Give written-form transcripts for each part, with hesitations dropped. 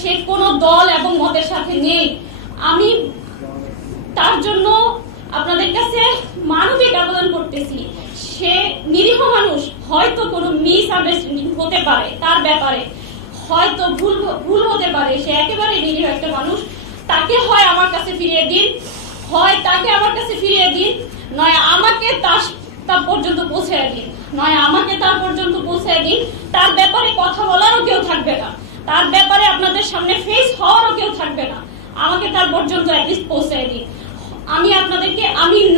সে কোনো দল এবং মতের সাথে নেই। আমি তার জন্য আপনাদের কাছে মানবিক আবেদন করতেছি। সে নিরীহ মানুষ, হয়তো কোনো মিসআন্ডারস্ট্যান্ডিং হতে পারে, তার ব্যাপারে হয়তো ভুল হতে পারে, সে একেবারে নিরীহ একটা মানুষ। তাকে হয় আমার কাছে ফিরিয়ে দিন, হয় তাকে আমার কাছে ফিরিয়ে দিন, নয় আমাকে তার পর্যন্ত পৌঁছে দিন, নয় আমাকে তার পর্যন্ত পৌঁছে দিন। তার ব্যাপারে কথা বলারও কেউ থাকবে না, তার ব্যাপারে আপনাদের সামনে ফেস হওয়ারও কেউ থাকবে না। আমাকে তার পর্যন্ত অ্যাটলিস্ট পৌঁছে দিন। আমি আপনাদেরকে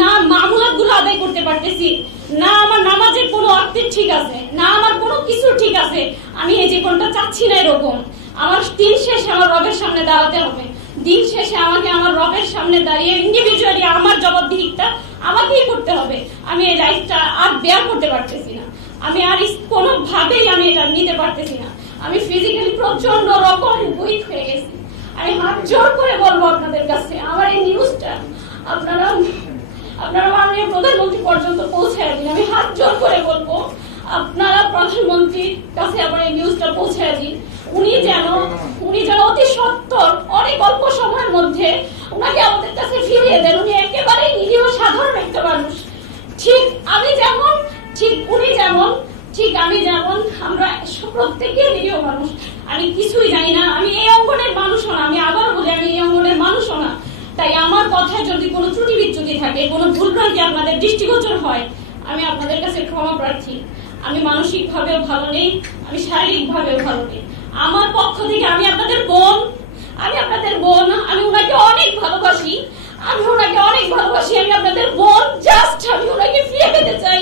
না মামুলাত গুলো আদায় করতে পারতেছি, না আমার নামাজের কোনো অর্থ ঠিক আছে, না আমার কোনো কিছু ঠিক আছে। আমি এই জীবনটা চাচ্ছি না এরকম। আমার দিন শেষে আমার রবের সামনে দাঁড়াতে হবে। দিন শেষে আমাকে আমার রবের সামনে দাঁড়িয়ে ইন্ডিভিজুয়ালি আমার জবাবদিহিটা আমাকেই করতে হবে। আমি এই লাইফটা আর বেয়ার করতে পারতেছি না। আমি আর কোনোভাবেই আমি এটা নিতে পারতেছি না। আমি ফিজিক্যালি প্রচন্ড রকম উইক হয়ে গেছি। আমি হাত জোর করে বলবো আপনাদের কাছে, আমার এই নিউজটা আপনারা মাননীয় প্রধানমন্ত্রী পর্যন্ত পৌঁছে দিন। আমি হাত জোর করে বলবো, আপনারা প্রধানমন্ত্রীর কাছে আমার এই নিউজটা পৌঁছে দিন। উনি যেন অতি সত্বর অনেক অল্প সময়ের মধ্যে ওনাকে আমাদের কাছে ফিরিয়ে দেন। উনি একেবারেই নিরীহ সাধারণ একটা মানুষ। ঠিক আমি যেমন, ঠিক উনি যেমন, ঠিক আমি যেমন, আমরা প্রত্যেকে নিরীহ মানুষ। আমি কিছুই জানি না, আমি এই অঙ্গনের মানুষও না। আমি আবার বলি, আমি এই অঙ্গনের মানুষও না। তাই আমার কথায় যদি কোনো ত্রুটি বিচ্যুতি থাকে, কোনো ভুলভ্রান্তি আপনাদের দৃষ্টিগোচর হয়, আমি আপনাদের কাছে ক্ষমা প্রার্থী। আমি মানসিকভাবেও ভালো নেই, আমি শারীরিকভাবেও ভালো নেই। আমার পক্ষ থেকে আমি আপনাদের বোন, আমি ওনাকে অনেক ভালোবাসি, আমি আপনাদের বোন। জাস্ট আমি ওনাকে ফিরে পেতে চাই।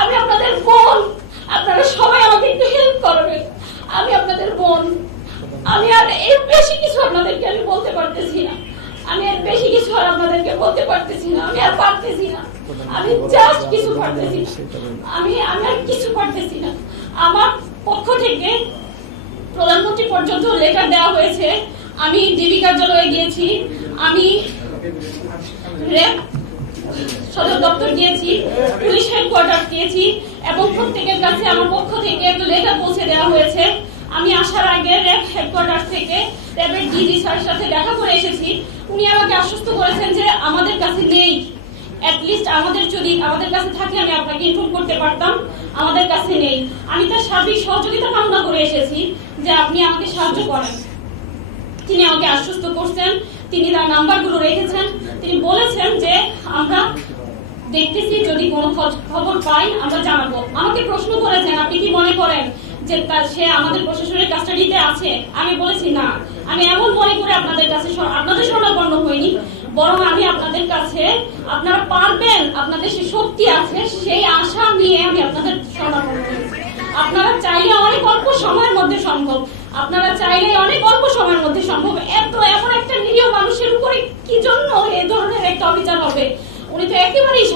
আমি আপনাদের বোন, আপনারা সবাই আমাকে একটু হেল্প করবেন। আমি আপনাদের বোন। আমি আর এর বেশি কিছু আপনাদেরকে আমি বলতে পারতেছি না। আমি আর পারতেছি না। আমি জাস্ট কিছু পারতেছি না। আমি আর কিছু পারতেছি না। আমার পক্ষ থেকে প্রধানমন্ত্রী পর্যন্ত লেটার দেওয়া হয়েছে। আমি ডিবি কার্যালয়ে গিয়েছি, আমি র্যাব সদর দপ্তর গিয়েছি, পুলিশ হেডকোয়ার্টার গিয়েছি, এবং প্রত্যেকের কাছে আমার পক্ষ থেকে একটা লেটার পৌঁছে দেওয়া হয়েছে। আমি আসার আগে র্যাব হেডকোয়ার্টার থেকে র্যাবের ডিজি স্যারের সাথে দেখা করে এসেছি। উনি আমাকে আশ্বস্ত করেছেন যে আমাদের কাছে নেই, অ্যাটলিস্ট আমাদের কাছে থাকে আমি আপনাকে ইনফর্ম করতে পারতাম, আমাদের কাছে নেই। আমি তার সার্বিক সহযোগিতা কামনা করে এসেছি যে আপনি আমাকে সাহায্য করেন। তিনি আমাকে আশ্বস্ত করছেন, তিনি তার নাম্বারগুলো রেখেছেন। তিনি বলেছেন যে আমরা দেখতেছি, যদি কোনো খবর পাই আমরা জানাবো। আমাকে প্রশ্ন করেছেন, আপনি কি মনে করেন যে সে আমাদের প্রশাসনের কাস্টাডিতে আছে? আমি বলেছি না, আমি এমন মনে করে আপনাদের শরণাপন্ন হইনি, বরং আমি আপনাদের কাছে, আপনারা পারবেন, আপনাদের সে শক্তি আছে, সেই আশা নিয়ে আমি আপনাদের শরণাপন্ন হয়েছি। আপনারা চাইলে অনেক অল্প সময়ের মধ্যে সম্ভব, এমন একটা নিরীহ মানুষের উপরে কি জন্য এই ধরনের একটা অভিযান হবে? উনি তো একেবারেই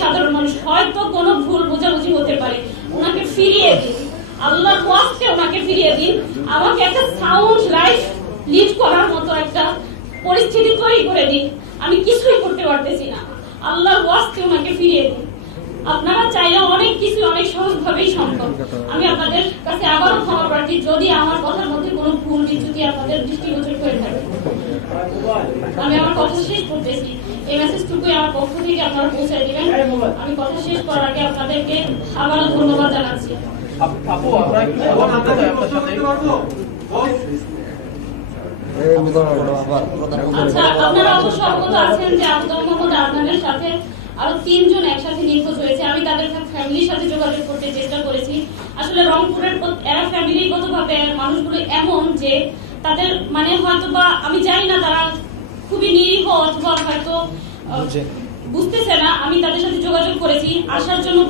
সাধারণ মানুষ, হয়তো কোনো ভুল বোঝাবুঝি হতে পারে। ওনাকে ফিরিয়ে দিন, আল্লাহর ওয়াস্তে ওনাকে ফিরিয়ে দিন। আমাকে একটা সাউন্ড লাইফ লিড করার মতো একটা পরিস্থিতি তৈরি করে দিন। আমি কিছুই করতে পারতেছি না, আল্লাহর ওয়াস্তে ওনাকে ফিরিয়ে দিন। আপনারা চাইলে অনেক সহজভাবেই সম্ভব। আমি আপনাদের কাছে আবারও ক্ষমা প্রার্থী যদি আমার কথার মধ্যে কোনো ভুল বিচ্যুতি আপনাদের দৃষ্টিগোচর হয়ে থাকে। আমি আমার কথা শেষ করতেছি, এই মেসেজটুকুই আমার পক্ষ থেকে আপনারা পৌঁছে দিবেন। আমি কথা শেষ করার আগে আপনাদেরকে আবারও ধন্যবাদ জানাচ্ছি। আচ্ছা, আপনারা অবশ্য অবগত আছেন যে আব্দুল মোহাম্মদ আদনানের সাথে আরো 3 জন একসাথে নিখোঁজ হয়েছে। আমি তাদের ফ্যামিলির সাথে যোগাযোগ করতে চেষ্টা করেছি। আসলে রংপুরের এরা ফ্যামিলিগতভাবে মানুষগুলো এমন যে তাদের হয়তো বা আমি জানি না, তারা খুবই নিরীহ অথবা হয়তো বুঝতেছে না। আমি তাদের সাথে যোগাযোগ করেছি, আসার জন্য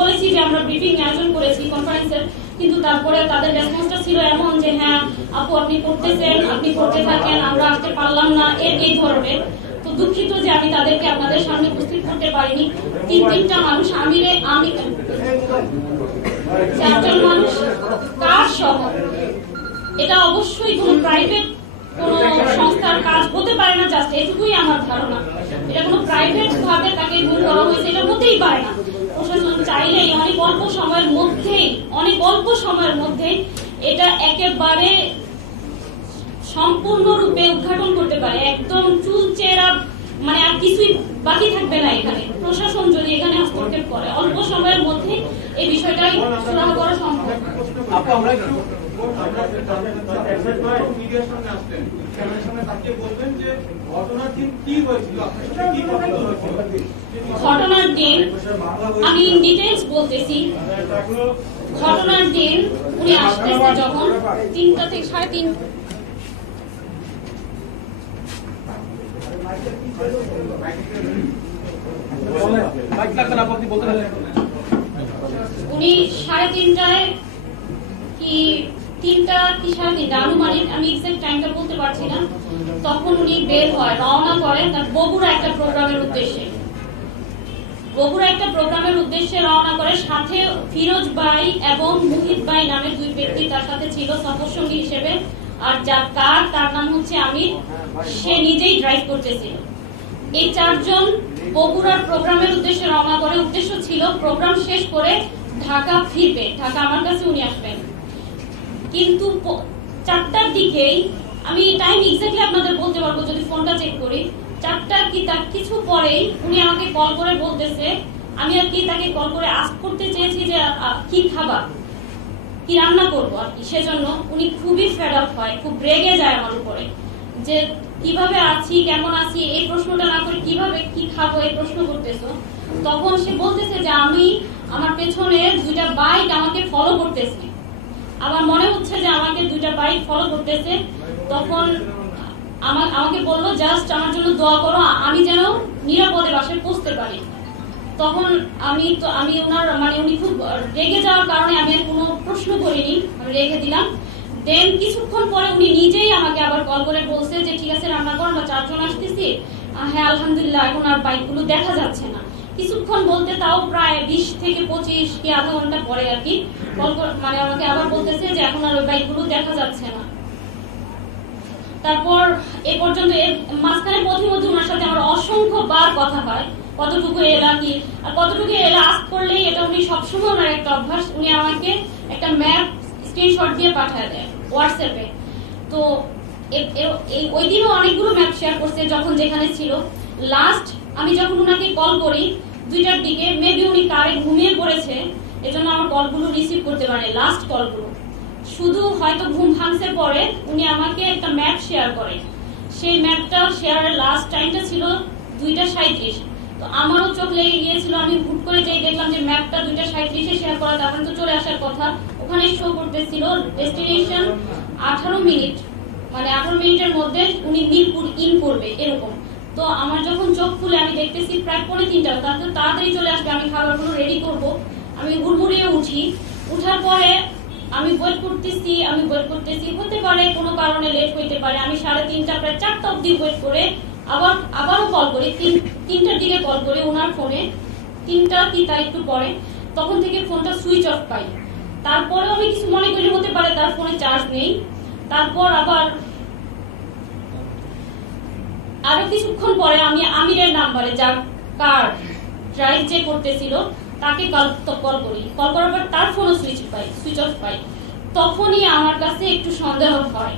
বলেছি যে আমরা ব্রিফিং আয়োজন করেছি কনফারেন্সের, কিন্তু তারপরে তাদের রেসপন্সটা ছিল এমন যে হ্যাঁ আপু আপনি করতেছেন, আপনি করতে থাকেন, আমরা আসতে পারলাম না, এই ধরনের। তো দুঃখিত যে আমি তাদেরকে আপনাদের সামনে উপস্থিত করতে পারিনি। তিনটা মানুষ, আমি 4জন মানুষ, কার সহ, এটা অবশ্যই কোনো প্রাইভেট কোন সংস্থার কাজ হতে পারে না। জাস্ট এটুকুই আমার ধারণা, এটা কোনো প্রাইভেট ভাবে তাকে গুম করা হয়েছে, এটা হতেই পারে না। প্রশাসন চাইলেই অনেক অল্প সময়ের মধ্যেই এটা একেবারে সম্পূর্ণরূপে উদ্ঘাটন করতে পারে, একদম চুলচেরা, মানে আর কিছুই বাকি থাকবে না এখানে। প্রশাসন যদি এখানে হস্তক্ষেপ করে অল্প সময়ের মধ্যে এই বিষয়টাই সুরাহা করা সম্ভব। ঘটনার দিন আমি ডিটেইলস বলতেছি। ঘটনার দিন উনি আসতেছে যখন 3টা থেকে 3:30, উনি 3:30টায় কি 3টা কি 3:30 আনুমানিক, আমি এক্সাক্ট টাইমটা বলতে পারছি না, তখন উনি বের হয়, রওনা করেন তার বগুড়া একটা প্রোগ্রামের উদ্দেশ্যে। বগুড়া একটা প্রোগ্রামের উদ্দেশ্যে রওনা করে, সাথে ফিরোজ ভাই এবং মুহিত ভাই নামে 2 ব্যক্তি তার সাথে ছিল সফরসঙ্গী হিসেবে। আর যার তার নাম হচ্ছে আমির, সে নিজেই ড্রাইভ করতেছিল। এই 4 জন বগুড়ার প্রোগ্রামের উদ্দেশ্যে রওনা করে। উদ্দেশ্য ছিল প্রোগ্রাম শেষ করে ঢাকা ফিরবে, ঢাকা আমার কাছে উনি আসবেন। কিন্তু 4টার দিকেই, আমি টাইম এক্স্যাক্টলি আপনাদের বলতে পারবো যদি ফোনটা চেক করি, 4টা কি তার কিছু পরেই উনি আমাকে কল করে বলতেছে, আমি আর কি তাকে কল করে আস্ক করতে চেয়েছি যে কি খাবার, কি রান্না করবো আর কি। সেজন্য উনি খুবই ফেড আপ হয়, খুব রেগে যায় আমার উপরে, যে কিভাবে আছি, কেমন আছি, এই প্রশ্নটা না করে কিভাবে কি খাবো এই প্রশ্ন করতেছো। তখন সে বলতেছে যে আমার পেছনে 2টা বাইক আমাকে ফলো করতেছে, আমার মনে হচ্ছে যে আমাকে 2টা বাইক ফলো করতেছে। তখন আমাকে বললো জাস্ট আমার জন্য দোয়া করো, আমি যেন নিরাপদে বাসায় পৌঁছতে পারি। তখন আমি ওনার মানে উনি খুব রেগে যাওয়ার কারণে আমি আর কোনো প্রশ্ন করিনি, আমি রেখে দিলাম। দেন কিছুক্ষণ পরে উনি নিজেই আমাকে আবার কল করে বলছে যে ঠিক আছে রান্না করো, আমরা 4 জন আসতেছি। হ্যাঁ আলহামদুলিল্লাহ, এখন আর বাইকগুলো দেখা যাচ্ছে না। কিছুক্ষণ বলতে তাও প্রায় 20 থেকে 25 কি আধা ঘন্টা পরে আর কি মানে আমাকে আবার বলতেছে যে এখন আর ওই বাইকগুলো দেখা যাচ্ছে না। তারপর এ পর্যন্ত মাঝখানে পথে মধ্যে ওনার সাথে আমার অসংখ্য বার কথা হয়, কতটুকু এলা কি আর কতটুকু এলা আস্ক করলেই, এটা উনি সবসময় ওনার একটা অভ্যাস, উনি আমাকে একটা ম্যাপ স্ক্রিনশট দিয়ে পাঠিয়ে দেয় হোয়াটসঅ্যাপে। তো ওই দিনও অনেকগুলো ম্যাপ শেয়ার করছে যখন যেখানে ছিল। লাস্ট আমি যখন ওনাকে কল করি 2টার দিকে, মেবি উনি কারে ঘুমিয়ে পড়েছে, এজন্য আমার কলগুলো রিসিভ করতে পারে। লাস্ট কলগুলো শুধু হয়তো ঘুম ভাঙছে পরে উনি আমাকে একটা ম্যাপ শেয়ার করে, সেই ম্যাপটা শেয়ারের লাস্ট টাইমটা ছিল 2:37। তো আমারও চোখ লেগে গিয়েছিল, আমি হুট করে যেই দেখলাম যে ম্যাপটা 2:37-এ শেয়ার করা, তারপরে তো চলে আসার কথা। ওখানে শো করতেছিল ডেস্টিনেশন 18 মিনিট, মানে 18 মিনিটের মধ্যে উনি মিরপুর ইন করবে এরকম। তো আমার যখন চোখ খুলে আমি দেখতেছি প্রায় 2:45, তাহলে তাড়াতাড়ি চলে আসবে, আমি খাবারগুলো রেডি করব। আমি হুড়মুড়িয়ে উঠি, উঠার পরে আমি ওয়েট করতেছি, হতে পারে কোনো কারণে লেট হইতে পারে। আমি 3:30 প্রায় 4টা অবধি ওয়েট করে আবারও কল করি, 3টার দিকে কল করি ওনার ফোনে, 3টা কি তার একটু পরে, তখন থেকে ফোনটা সুইচ অফ পাই। তারপরেও আমি কিছু মনে করি হতে পারে তার ফোনে চার্জ নেই। তারপর আবার আরো কিছুক্ষণ পরে আমি আমিরের নাম্বারে, যার কার ড্রাইভ যে করতেছিল, তাকে কল করি। কল করার পর তার ফোনও সুইচ অফ পাই। তখনই আমার কাছে একটু সন্দেহ হয়।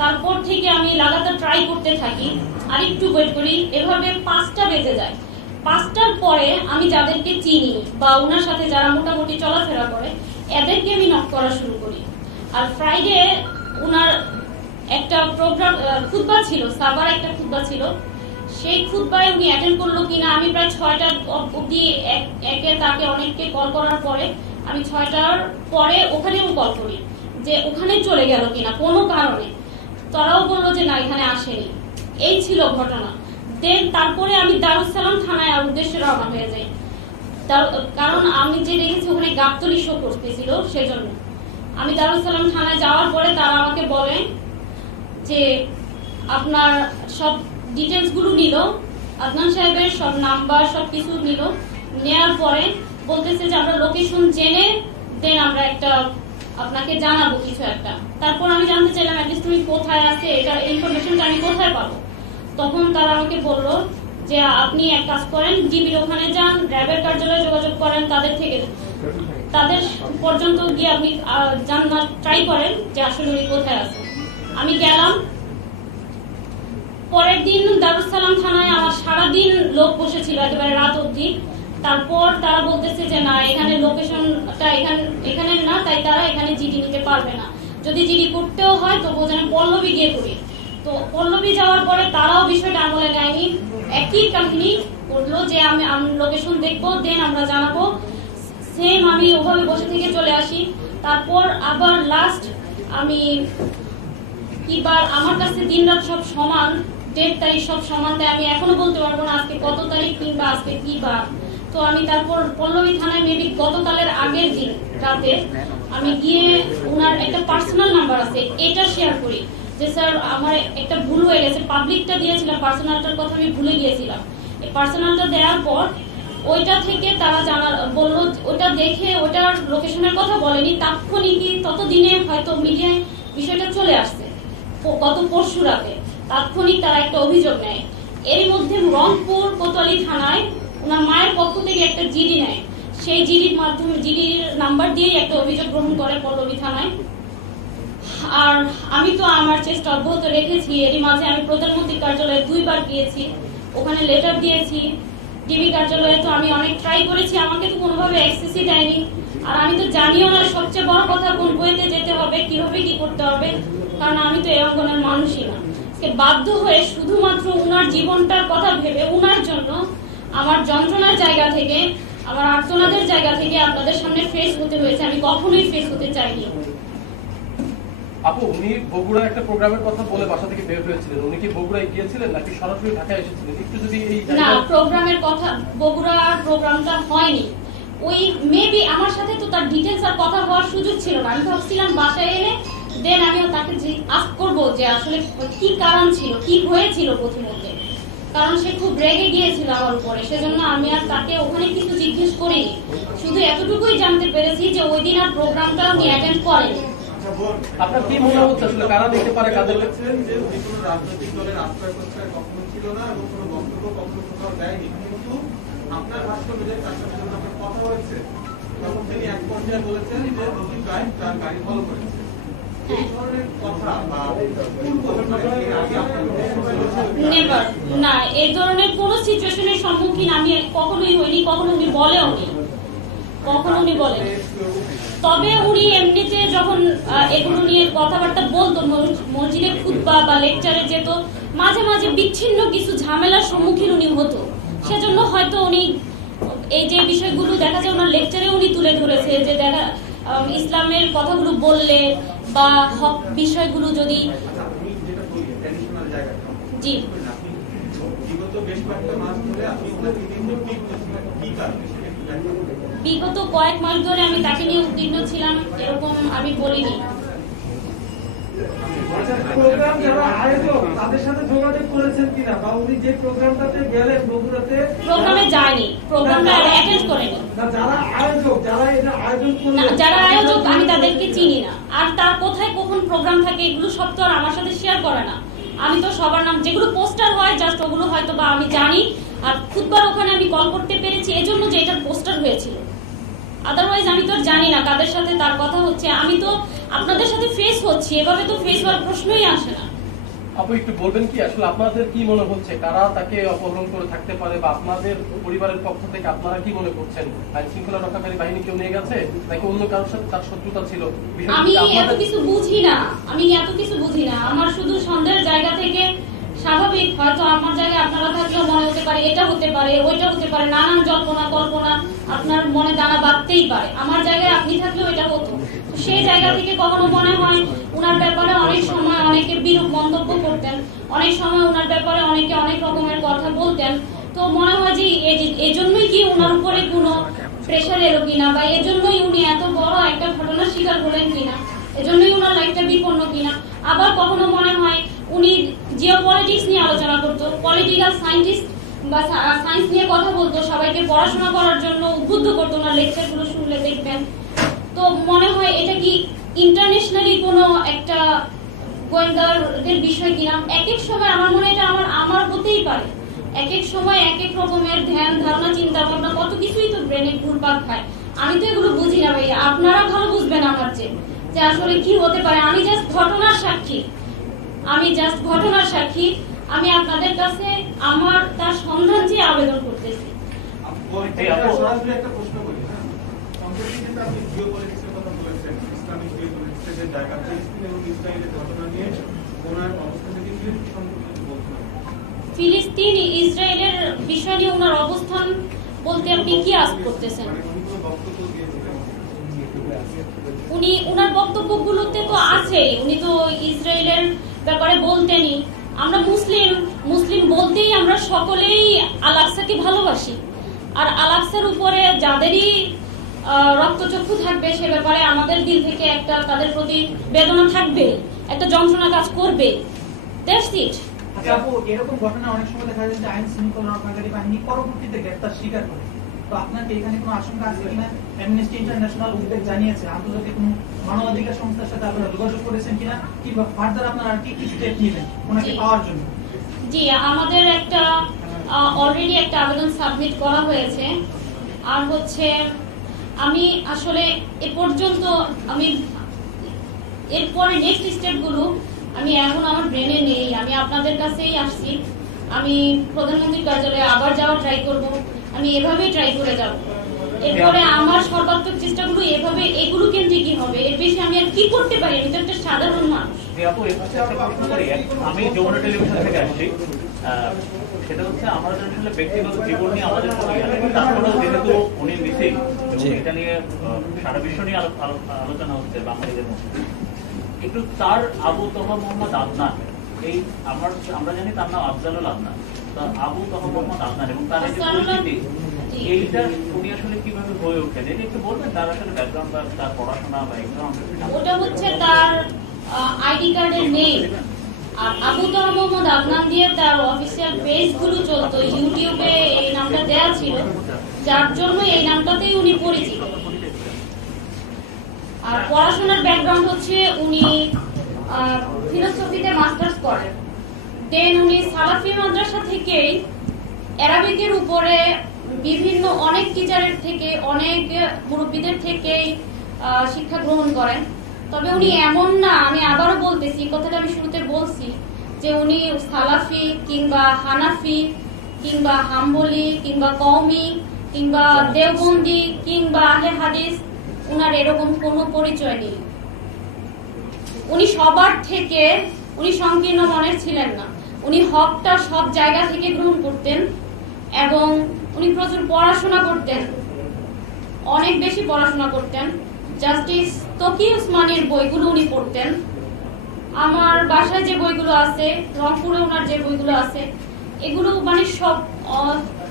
তারপর থেকে আমি লাগাতার ট্রাই করতে থাকি, আর একটু ওয়েট করি, এভাবে 5টা বেজে যায়। 5টার পরে আমি যাদেরকে চিনি বা ওনার সাথে যারা মোটামুটি চলাফেরা করে, এদেরকে আমি নক করা শুরু করি। আর ফ্রাইডে ওনার একটা প্রোগ্রাম খুতবা ছিল, সাবার একটা খুতবা ছিল, সেই খুতবায় উনি অ্যাটেন্ড করলো কিনা আমি প্রায় 6টা অবধি তাকে অনেককে কল করার পরে আমি 6টার পরে ওখানেও কল করি যে ওখানে চলে গেল কিনা কোনো কারণে। তারাও বললো যে না, এখানে আসেনি। এই ছিল ঘটনা। দেন তারপরে আমি দারুস সালাম থানায় উদ্দেশ্যে রওনা হয়ে যাই, কারণ আমি যে দেখেছি ওখানে গাবতলী শো করতেছিল, সেজন্য আমি দারুস সালাম থানায় যাওয়ার পরে তারা আমাকে বলেন যে আপনার সব ডিটেলস গুলো নিল, আদনান সাহেবের সব নাম্বার সবকিছু নিল, নেওয়ার পরে বলতেছে যে আমরা লোকেশন জেনে দেন আমরা একটা আপনাকে জানাবো কিছু একটা। তারপর আমি জানতে চাইলাম অ্যাটলিস্ট তুমি কোথায় আছে, এটা ইনফরমেশনটা আমি কোথায় পাবো। তখন তারা আমাকে বললো যে আপনি এক কাজ করেন, জিবির ওখানে যান, র্যাবের কার্যালয়ে যোগাযোগ করেন, তাদের থেকে তাদের পর্যন্ত গিয়ে আপনি জানার ট্রাই করেন যে আসলে উনি কোথায় আছে। আমি গেলাম, পরের দিন দারুস সালাম থানায় আমার সারাদিন লোক বসেছিল একেবারে রাত অবধি। তারপর তারা বলতেছে যে না, এখানে লোকেশনটা এখানে না, তাই তারা এখানে জিডি নিতে পারবে না। যদি জিডি করতেও হয় তো বোঝানো পল্লবী গিয়ে করি। তো পল্লবী যাওয়ার পরে তারাও বিষয়টা আমলে নেয়নি, একই কাহিনী করলো যে আমি লোকেশন দেখবো, দেন আমরা জানাবো। সেম আমি ওভাবে বসে থেকে চলে আসি। তারপর আবার লাস্ট আমি কিবার আমার কাছে দিন রাত সব সমান, ডেট তারিখ সব সমান, তাই আমি এখনো বলতে পারবো না আজকে কত তারিখ কিংবা আজকে কি বার। তো আমি তারপর পল্লবী থানায় মেবি গতকালের আগের দিন রাতে আমি গিয়ে ওনার একটা পার্সোনাল নাম্বার আছে এটা শেয়ার করি যে স্যার আমার একটা ভুল হয়ে গেছে, পাবলিকটা দিয়েছিলাম, পার্সোনালটার কথা আমি ভুলে গিয়েছিলাম। এই পার্সোনালটা দেওয়ার পর ওইটা থেকে তারা বললো, ওইটা দেখে ওটার লোকেশনের কথা বলেনি, তাৎক্ষণিকই ততদিনে হয়তো মিডিয়ায় বিষয়টা চলে আসছে গত পরশু রাতে। তাৎক্ষণিক তারা একটা অভিযোগ নেয়। এর মধ্যে রংপুর কোতোয়ালি থানায় ওনার মায়ের পক্ষ থেকে একটা জিডি নেয়, সেই জিডির মাধ্যমে জিডির নাম্বার দিয়ে একটা অভিযোগ গ্রহণ করে পল্লবী থানায়। আর আমি তো আমার চেষ্টা অব্যাহত রেখেছি। এরই মাঝে আমি প্রধানমন্ত্রী কার্যালয়ে 2 বার গিয়েছি, ওখানে লেটার দিয়েছি। ডিবি কার্যালয়ে তো আমি অনেক ট্রাই করেছি, আমাকে তো কোনোভাবে অ্যাক্সেসই দেয়নি। আর আমি তো জানিও না সবচেয়ে বড় কথা কোন বইতে যেতে হবে, কিভাবে কি করতে হবে, কারণ আমি তো এই অঙ্গনের মানুষই না। বাধ্য হয়ে শুধুমাত্র উনার জীবনটার কথা ভেবে উনার জন্য আমার যন্ত্রণার জায়গা থেকে, আমার আর্তনাদের জায়গা থেকে আপনাদের সামনে ফেস হতে হয়েছে। আমি কখনোই ফেস হতে চাইনি। আপু, উনি বগুড়া একটা প্রোগ্রামের কথা বলে বাসা থেকে বের হয়েছিলেন, উনি কি বগুড়ায় গিয়েছিলেন নাকি সরাসরি ঢাকায় এসেছিলেন? একটু যদি এই না, প্রোগ্রামের কথা, বগুড়ার প্রোগ্রামটা হয়নি। ওই মেবি আমার সাথে তো তার ডিটেইলস আর কথা হওয়ার সুযোগ ছিল না। আমি ভাবছিলাম বাসায় এলে দেন আমিও তাকে আস্ক করবো যে আসলে কি কারণ ছিল, কি হয়েছিল প্রথমত, কারণ সে খুব রেগে গিয়েছিল আমার উপরে। সেজন্য আমি আর তাকে ওখানে কিছু জিজ্ঞেস করিনি, শুধু এতটুকুই জানতে পেরেছি যে ওই দিন আর প্রোগ্রামটা উনি অ্যাটেন্ড করেনি। আপনার কি মনে হচ্ছে আসলে কারা দেখতে পারে, কাদের বলেছেন যে উনি কোনো রাজনৈতিক দলের আশ্রয় প্রশ্রয় কখনো ছিল না এবং কোনো বক্তব্য কখনো কোথাও দেয়নি, কিন্তু আপনার ভাষ্য অনুযায়ী তার সাথে যখন আপনার কথা হয়েছে তখন তিনি এক পর্যায়ে বলেছেন যে রফিক রায় তার গাড়ি ফলো করেছে। এই ধরনের কথা বা নেভার, না, এই ধরনের কোন সিচুয়েশনের সম্মুখীন আমি কখনোই হইনি, কখনো উনি বলেও নি, কখনো উনি বলেন। তবে উনি এমনিতে যখন এগুলো নিয়ে কথাবার্তা বলতো, মসজিদে খুতবা বা লেকচারে যেত, মাঝে মাঝে বিচ্ছিন্ন কিছু ঝামেলার সম্মুখীন উনি হতো। সেজন্য হয়তো উনি এই যে বিষয়গুলো দেখা যায় ওনার লেকচারে উনি তুলে ধরেছে যে দেখা ইসলামের কথাগুলো বললে বা হক বিষয়গুলো যদি জি বিগত কয়েক মাস ধরে আমি তাকে নিয়ে উদ্বিগ্ন ছিলাম এরকম আমি বলিনি। প্রোগ্রাম যারা আয়োজক তাদের সাথে যোগাযোগ করেছেন কিনা, বা উনি যে প্রোগ্রামটাতে গেলেন বগুড়াতে প্রোগ্রামে যায়নি, প্রোগ্রামটা অ্যাটেন্ড করেনি। যারা আয়োজক, যারা এটা আয়োজন করলেন, যারা আয়োজক আমি তাদেরকে চিনি না। আর তার কোথায় কখন প্রোগ্রাম থাকে এগুলো সব তো আর আমার সাথে শেয়ার করে না। আমি তো সবার নাম, যেগুলো পোস্টার হয় জাস্ট ওগুলো হয়তো বা আমি জানি। আর খুদবার ওখানে আমি কল করতে পেরেছি এজন্য যে এটা পোস্টার হয়েছিল, আদারওয়াইজ আমি তো জানি না কাদের সাথে তার কথা হচ্ছে। আমি তো আপনাদের সাথে ফেস হচ্ছি, এভাবে তো ফেস হওয়ার প্রশ্নই আসে না। আপু, একটু বলবেন কি আসলে আপনাদের কি মনে হচ্ছে, কারা তাকে অপহরণ করে থাকতে পারে, বা আপনাদের পরিবারের পক্ষ থেকে আপনারা কি মনে করছেন? আইন শৃঙ্খলা রক্ষাকারী বাহিনী কেউ নিয়ে গেছে নাকি অন্য কারোর সাথে তার শত্রুতা ছিল? আমি এত কিছু বুঝি না, আমার শুধু সন্দেহের জায়গা থেকে স্বাভাবিক, হয়তো আমার জায়গায় আপনারা থাকলেও মনে হতে পারে এটা হতে পারে, ওইটা হতে পারে, নানান জল্পনা কল্পনা আপনার মনে দানা বাঁধতেই পারে। আমার জায়গায় আপনি থাকলেও এটা হতো। সেই জায়গা থেকে কখনো মনে হয় উনার ব্যাপারে অনেক সময় অনেকে বিরূপ মন্তব্য করতেন, অনেক সময় উনার ব্যাপারে অনেকে অনেক রকমের কথা বলতেন। তো মনে হয় যে এজন্যই কি উনার উপরে কোনো প্রেশার এলো কিনা, বা এজন্যই উনি এত বড় একটা ঘটনার শিকার হলেন কিনা, এজন্যই উনার লাইফটা বিপন্ন কিনা। আবার কখনো মনে হয় উনি জিওপলিটিক্স নিয়ে আলোচনা করতো, পলিটিক্যাল সায়েন্টিস্ট বা সায়েন্স নিয়ে কথা বলতো, সবাইকে পড়াশোনা করার জন্য উদ্বুদ্ধ করতো। ওনার লেকচারগুলো শুনলে দেখবেন। তো মনে হয় এটা কি ইন্টারন্যাশনালি কোনো একটা গোয়েন্দাদের বিষয় কিনা। এক এক সময় আমার মনে এটা আমার হতেই পারে, এক এক সময় এক এক রকমের ধ্যান ধারণা চিন্তা ভাবনা কত কিছুই তো ব্রেনে ঘুরপাক খায়। আমি তো এগুলো বুঝি না ভাইয়া, আপনারা ভালো বুঝবেন আমার চেয়ে যে আসলে কি হতে পারে। আমি জাস্ট ঘটনার সাক্ষী, আমি আপনাদের কাছে আমার তার সন্ধান চেয়ে আবেদন করতেছি। সরাসরি একটা প্রশ্ন করি, হ্যাঁ? সম্প্রতি কিন্তু আপনি জিওপলিটিক্সের কথা বলেছেন, ইসলামিক জিওপলিটিক্সের যে জায়গা, ফিলিস্তিন এবং ইসরায়েলের ঘটনা নিয়ে ওনার অবস্থা থেকে কি সম্পর্কে বলতে হবে? ফিলিস্তিন ইসরায়েলের বিষয় নিয়ে ওনার অবস্থান বলতে আপনি কি আস করতেছেন? মানে উনি কোনো বক্তব্য দিয়েছিলেন? উনি ওনার বক্তব্যগুলোতে তো আছেই, উনি তো ইসরায়েলের ব্যাপারে বলতেনই। আমরা মুসলিম বলতেই আমরা সকলেই আল আকসাকে ভালোবাসি, আর আল আকসার উপরে যাদেরই রক্তচক্ষু থাকবে সে ব্যাপারে আমাদের দিল থেকে একটা তাদের প্রতি বেদনা থাকবে, একটা যন্ত্রণা কাজ করবে। That's it. আচ্ছা আপু, এরকম ঘটনা অনেক সময় দেখা যায় যে আইন শৃঙ্খলা রক্ষাকারী বাহিনী পরবর্তীতে গ্রেফতার স্বীকার করে। তো আপনার কি এখানে কোনো আশঙ্কা আছে কিনা? অ্যামনেস্টি ইন্টারন্যাশনাল উদ্বেগ জানিয়েছে, আন্তর্জাতিক কোনো মানবাধিকার সংস্থার সাথে আপনারা যোগাযোগ করেছেন কিনা, কিংবা ফার্দার আপনারা আর কি কি স্টেপ নেবেন ওনাকে পাওয়ার জন্য? জি, আমাদের একটা অলরেডি একটা আবেদন সাবমিট করা হয়েছে। আর হচ্ছে আমি আসলে এ পর্যন্ত আমি এরপরে নেক্সট স্টেপগুলো আমি এখন আমার ব্রেনে নেই। আমি আপনাদের কাছেই আসছি, আমি প্রধানমন্ত্রীর কার্যালয়ে আবার যাওয়ার ট্রাই করব, আমি এভাবেই ট্রাই করে যাব। এরপরে আমার সর্বাত্মক চেষ্টাগুলো এভাবে এগুলো কেন্দ্রিকই হবে, এর বেশি আমি আর কি করতে পারি? আমি তো একটা সাধারণ মানুষ। আমি যমুনা টেলিভিশন থেকে আসছি। সেটা হচ্ছে আমাদের আসলে ব্যক্তিগত জীবন নিয়ে আমাদের কোনো ইয়ে নেই। তারপরেও যেহেতু উনি মিসিং এবং এটা নিয়ে সারা বিশ্ব নিয়ে আলোচনা হচ্ছে বাঙালিদের মধ্যে, একটু তার আবু তহা মোহাম্মদ আদনান, এই আমরা জানি তার নাম আফজালুল আদনান, আবু তহা মোহাম্মদ আদনান এবং তার যে পরিচিতি, এইটা উনি আসলে কিভাবে হয়ে ওঠেন এটা একটু বলবেন? তার আসলে ব্যাকগ্রাউন্ড বা তার পড়াশোনা বা এক্সাম? ওটা হচ্ছে তার আইডি কার্ডের নেম। আর আবু তহা মোহাম্মদ আদনান দিয়ে তার অফিসিয়াল পেজগুলো চলতো, ইউটিউবে এই নামটা দেয়া ছিল, যার জন্য এই নামটাতেই উনি পরিচিত। আর পড়াশোনার ব্যাকগ্রাউন্ড হচ্ছে উনি ফিলোসফিতে মাস্টার্স করেন, দেন উনি সালাফি মাদ্রাসা থেকেই অ্যারাবিকের উপরে বিভিন্ন অনেক টিচারের থেকে অনেক মুরব্বীদের থেকেই শিক্ষা গ্রহণ করেন। তবে উনি এমন না, আমি আবারও বলতেছি, কথাটা আমি শুরুতে বলছি যে উনি সালাফি কিংবা হানাফি কিংবা হাম্বলি কিংবা কওমি কিংবা দেওবন্দি কিংবা আহলে হাদিস, উনার এরকম কোনো পরিচয় নেই। উনি সবার থেকে, উনি সংকীর্ণ মনের ছিলেন না, উনি হকটা সব জায়গা থেকে গ্রহণ করতেন এবং উনি প্রচুর পড়াশোনা করতেন, অনেক বেশি পড়াশোনা করতেন। জাস্টিস তকি উসমানীর বইগুলো উনি পড়তেন। আমার বাসায় যে বইগুলো আছে, রংপুরে ওনার যে বইগুলো আছে, এগুলো মানে সব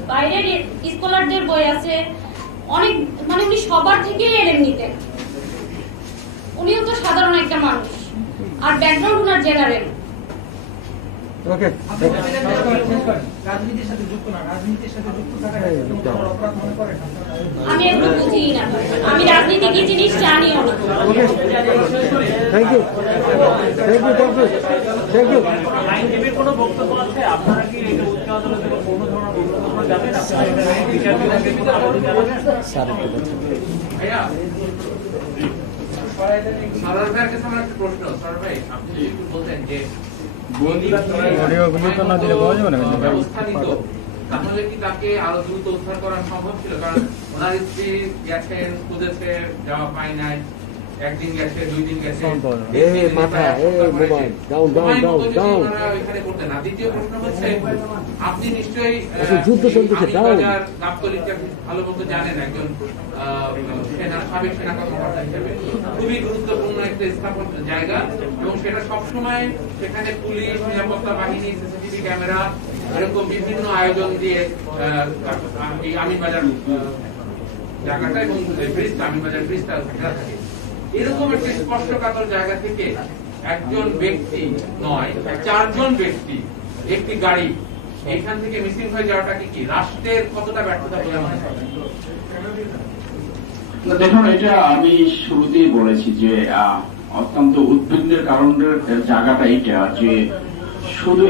বাইরের স্কলারদের বই আছে অনেক, মানে উনি সবার থেকেই এলেম নিতেন। উনিও তো সাধারণ একটা মানুষ, আর ব্যাকগ্রাউন্ড ওনার জেনারেল। রাজনীতির সাথে যুক্ত না, রাজনীতির সাথে যুক্ত থাকার অপরাধ মনে করেন? আমি এগুলো বুঝি না, আমি রাজনীতি কি জিনিস জানিও না। আইনজীবীর কোনো বক্তব্য আছে? আপনারা কি এই যে উচ্চ আদালতে কোনো ধরনের বক্তব্য যাবেন? আপনারা বিচার বিভাগের কোনো আবেদন জানাবেন? ভাইয়া, সারার ভাইয়ের কাছে আমার একটা প্রশ্ন। সারার ভাই, আপনি যদি একটু বলতেন যে ব্যবস্থা নিত, তাহলে কি তাকে আরো দ্রুত উদ্ধার করা সম্ভব ছিল? কারণ ওনার স্ত্রী গেছেন, খুঁজেছে, যাওয়া পায় নাই, একদিন গেছে, 2 দিন গেছে, দ্বিতীয় প্রশ্ন হচ্ছে, আপনি নিশ্চয়ই গাবতলীকে ভালো মতো জানেন, একজন সাবেক সেনা কর্মকর্তা হিসেবে খুবই গুরুত্বপূর্ণ একটা স্থাপন জায়গা, এবং সেটা সবসময় সেখানে পুলিশ, নিরাপত্তা বাহিনী, সিসিটিভি ক্যামেরা, এরকম বিভিন্ন আয়োজন দিয়ে এই আমিনবাজার জায়গাটা এবং ব্রিজটা, আমিনবাজার ব্রিজটা ঘেরা থাকে। এরকম একটা স্পর্শকাতর জায়গা থেকে একজন ব্যক্তি নয়, 4 জন ব্যক্তি, একটি গাড়ি এখান থেকে মিসিং হয়ে যাওয়াটা কি রাষ্ট্রের কতটা ব্যর্থতা বলে মনে হয়? দেখুন, এটা আমি শুরুতেই বলেছি যে অত্যন্ত উদ্বিগ্নের কারণের জায়গাটা এটা যে শুধু